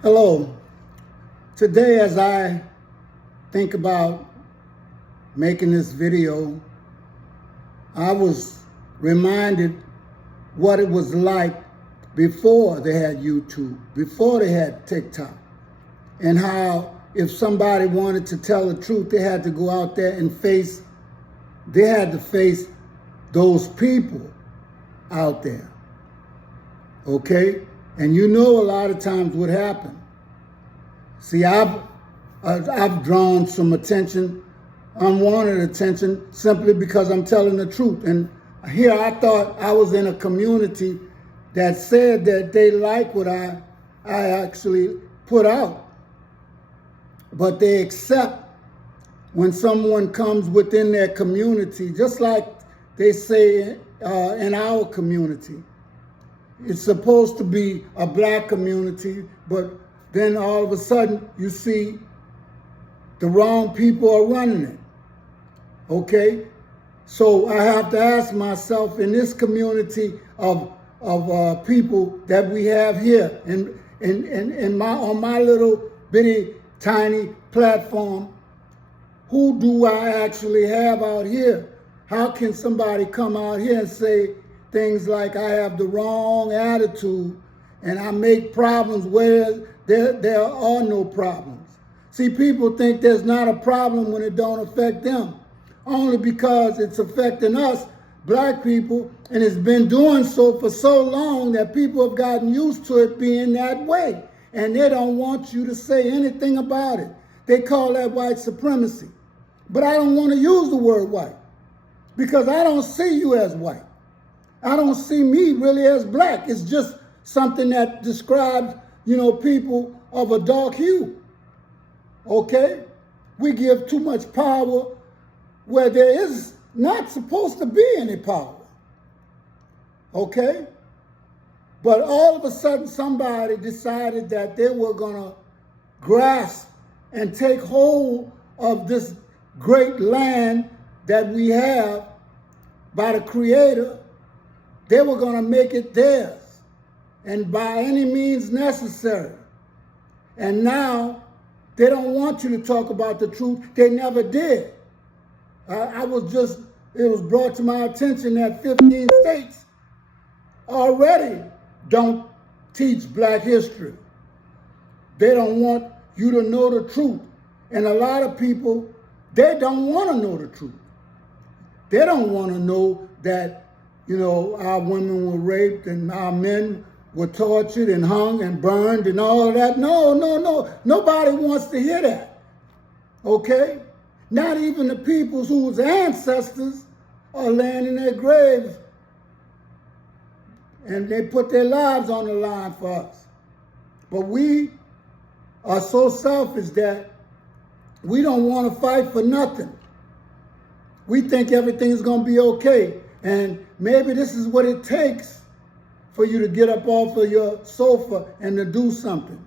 Hello. Today, as I think about making this video, I was reminded what it was like before they had YouTube, before they had TikTok, and how if somebody wanted to tell the truth, they had to go out there and face those people out there. Okay? And you know a lot of times what happened. See, I've drawn some attention, unwanted attention, simply because I'm telling the truth. And here I thought I was in a community that said that they like what I actually put out. But they accept when someone comes within their community, just like they say in our community. It's supposed to be a black community, but then all of a sudden you see the wrong people are running it. Okay? So I have to ask myself, in this community of people that we have here, on my little bitty tiny platform, who do I actually have out here? How can somebody come out here and say things like I have the wrong attitude and I make problems where there are no problems? See, people think there's not a problem when it don't affect them, only because it's affecting us, black people, and it's been doing so for so long that people have gotten used to it being that way, and they don't want you to say anything about it. They call that white supremacy. But I don't want to use the word white, because I don't see you as white. I don't see me really as black. It's just something that describes, people of a dark hue. Okay? We give too much power where there is not supposed to be any power. Okay? But all of a sudden somebody decided that they were going to grasp and take hold of this great land that we have by the Creator. They were going to make it theirs, and by any means necessary. And now they don't want you to talk about the truth. They never did. It was brought to my attention that 15 states already don't teach black history. They don't want you to know the truth. And a lot of people, they don't want to know the truth. They don't want to know that our women were raped and our men were tortured and hung and burned and all of that. No. Nobody wants to hear that. Okay? Not even the people whose ancestors are laying in their graves and they put their lives on the line for us. But we are so selfish that we don't want to fight for nothing. We think everything's going to be okay. And maybe this is what it takes for you to get up off of your sofa and to do something.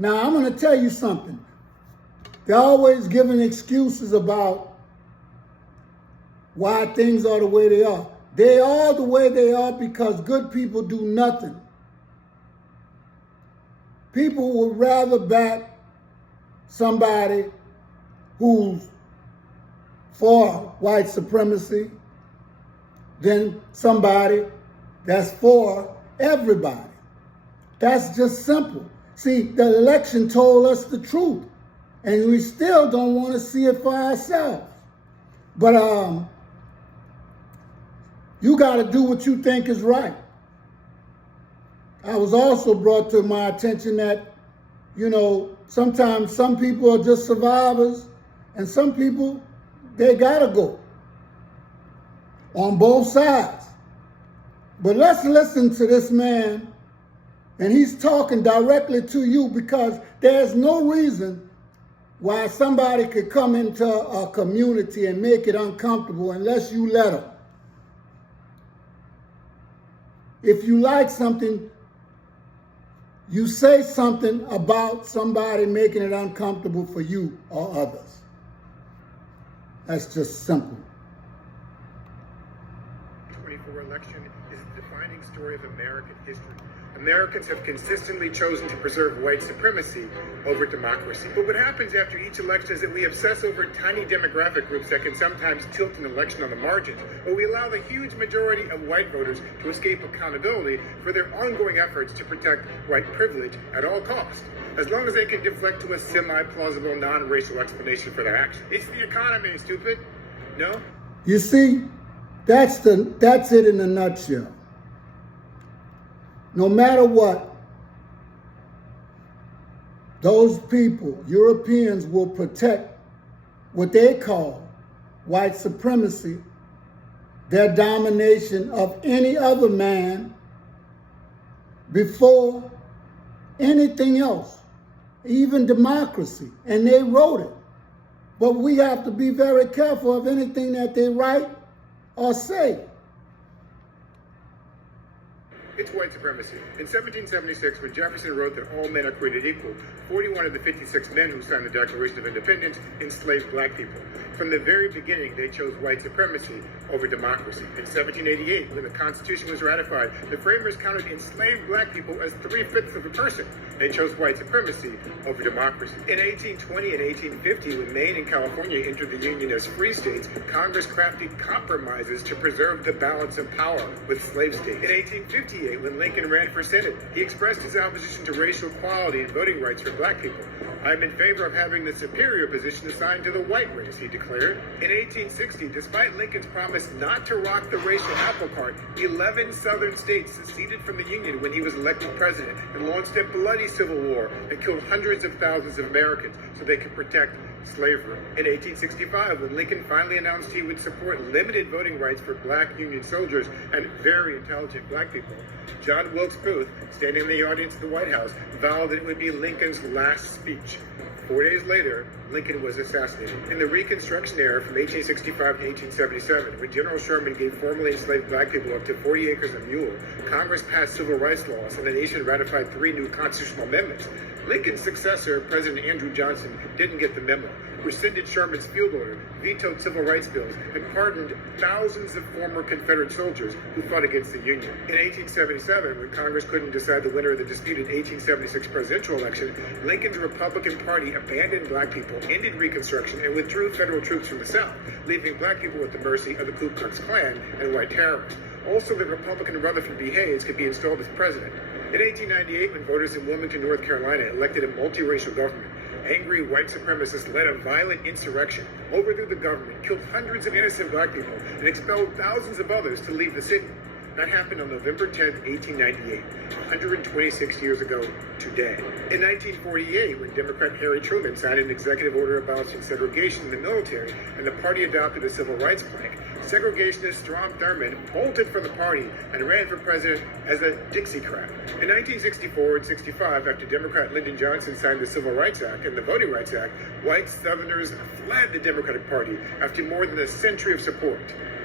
Now, I'm going to tell you something. They're always giving excuses about why things are the way they are. They are the way they are because good people do nothing. People would rather back somebody who's for white supremacy than somebody that's for everybody. That's just simple. See, the election told us the truth, and we still don't want to see it for ourselves. But you got to do what you think is right. I was also brought to my attention that, sometimes some people are just survivors, and some people, they got to go on both sides. But let's listen to this man, and he's talking directly to you because there's no reason why somebody could come into a community and make it uncomfortable unless you let them. If you like something, you say something about somebody making it uncomfortable for you or others. That's just simple. 2024 election is a defining story of American history. Americans have consistently chosen to preserve white supremacy over democracy. But what happens after each election is that we obsess over tiny demographic groups that can sometimes tilt an election on the margins, or we allow the huge majority of white voters to escape accountability for their ongoing efforts to protect white privilege at all costs, as long as they can deflect to a semi-plausible, non-racial explanation for their actions. It's the economy, stupid. No? You see, that's it in a nutshell. No matter what, those people, Europeans, will protect what they call white supremacy, their domination of any other man before anything else, even democracy. And they wrote it. But we have to be very careful of anything that they write or say. It's white supremacy. In 1776, when Jefferson wrote that all men are created equal, 41 of the 56 men who signed the Declaration of Independence enslaved black people. From the very beginning, they chose white supremacy over democracy. In 1788, when the Constitution was ratified, the framers counted enslaved black people as 3/5 of a person. They chose white supremacy over democracy. In 1820 and 1850, when Maine and California entered the Union as free states, Congress crafted compromises to preserve the balance of power with slave states. In 1858, when Lincoln ran for Senate, he expressed his opposition to racial equality and voting rights for black people. "I am in favor of having the superior position assigned to the white race," he declared. In 1860, despite Lincoln's promise not to rock the racial apple cart, 11 southern states seceded from the Union when he was elected president and launched a bloody civil war that killed hundreds of thousands of Americans so they could protect slavery. In 1865, when Lincoln finally announced he would support limited voting rights for black Union soldiers and very intelligent black people, John Wilkes Booth, standing in the audience at the White House, vowed that it would be Lincoln's last speech. 4 days later, Lincoln was assassinated. In the Reconstruction era from 1865 to 1877, when General Sherman gave formerly enslaved black people up to 40 acres of mule, Congress passed civil rights laws and the nation ratified 3 new constitutional amendments. Lincoln's successor, President Andrew Johnson, didn't get the memo, rescinded Sherman's field order, vetoed civil rights bills, and pardoned thousands of former Confederate soldiers who fought against the Union. In 1877, when Congress couldn't decide the winner of the disputed 1876 presidential election, Lincoln's Republican Party abandoned black people, ended Reconstruction, and withdrew federal troops from the South, leaving black people at the mercy of the Ku Klux Klan and white terrorists. Also, that Republican Rutherford B. Hayes could be installed as president. In 1898, when voters in Wilmington, North Carolina elected a multiracial government, angry white supremacists led a violent insurrection, overthrew the government, killed hundreds of innocent black people, and expelled thousands of others to leave the city. That happened on November 10, 1898, 126 years ago today. In 1948, when Democrat Harry Truman signed an executive order abolishing segregation in the military and the party adopted a civil rights plank, segregationist Strom Thurmond bolted from the party and ran for president as a Dixiecrat. In 1964 and 65, after Democrat Lyndon Johnson signed the Civil Rights Act and the Voting Rights Act, white Southerners fled the Democratic Party after more than a century of support.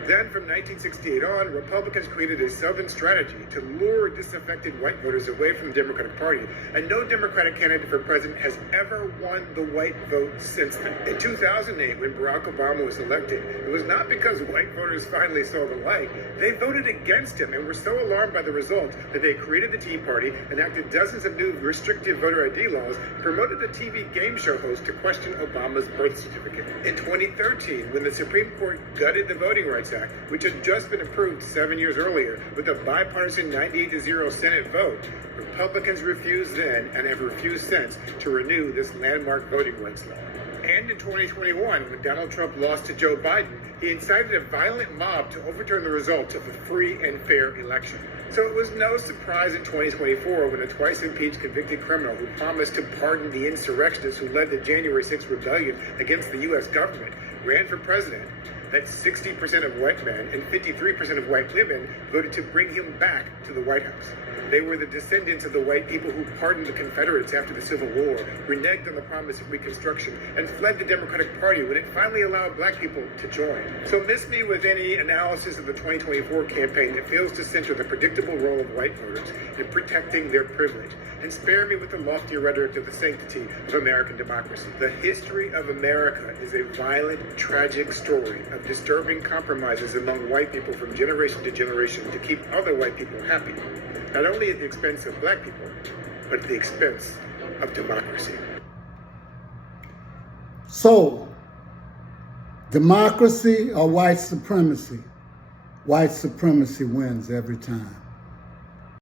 Then, from 1968 on, Republicans created a Southern strategy to lure disaffected white voters away from the Democratic Party, and no Democratic candidate for president has ever won the white vote since then. In 2008, when Barack Obama was elected, it was not because white voters finally saw the light. They voted against him and were so alarmed by the result that they created the Tea Party, enacted dozens of new restrictive voter ID laws, promoted a TV game show host to question Obama's birth certificate. In 2013, when the Supreme Court gutted the Voting Rights Act, which had just been approved 7 years earlier with a bipartisan 98-0 Senate vote, Republicans refused then and have refused since to renew this landmark voting rights law. And in 2021, when Donald Trump lost to Joe Biden, he incited a violent mob to overturn the results of a free and fair election. So it was no surprise in 2024 when a twice impeached convicted criminal who promised to pardon the insurrectionists who led the January 6th rebellion against the U.S. government ran for president, that 60% of white men and 53% of white women voted to bring him back to the White House. They were the descendants of the white people who pardoned the Confederates after the Civil War, reneged on the promise of Reconstruction, and fled the Democratic Party when it finally allowed black people to join. So miss me with any analysis of the 2024 campaign that fails to center the predictable role of white voters in protecting their privilege, and spare me with the lofty rhetoric of the sanctity of American democracy. The history of America is a violent, tragic story of of disturbing compromises among white people from generation to generation to keep other white people happy, not only at the expense of black people, but at the expense of democracy. So, democracy or white supremacy? White supremacy wins every time.